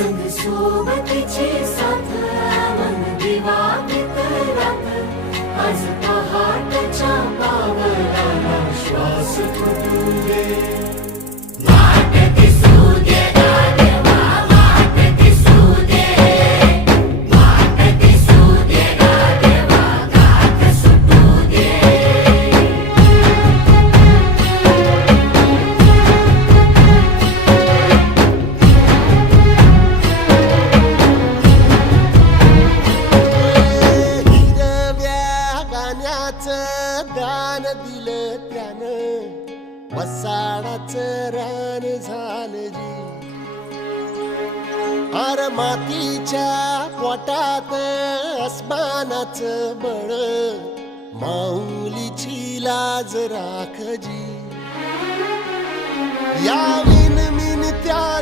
संग सोबतीची साथ मन दिवाळीत रात आज पहाटच्या पावलाला श्वास फुटू दे वाट दिसू दे गाढवा वाट दिसू दे वाट दिसू दे गाढवा गाठ सुटू दे दान दिलं त्यानं वसाडाचं रान झालं जी अर मातीच्या पोटात अस्मानाचं बळ माऊलीची लाज राख जी या विनमिन त्या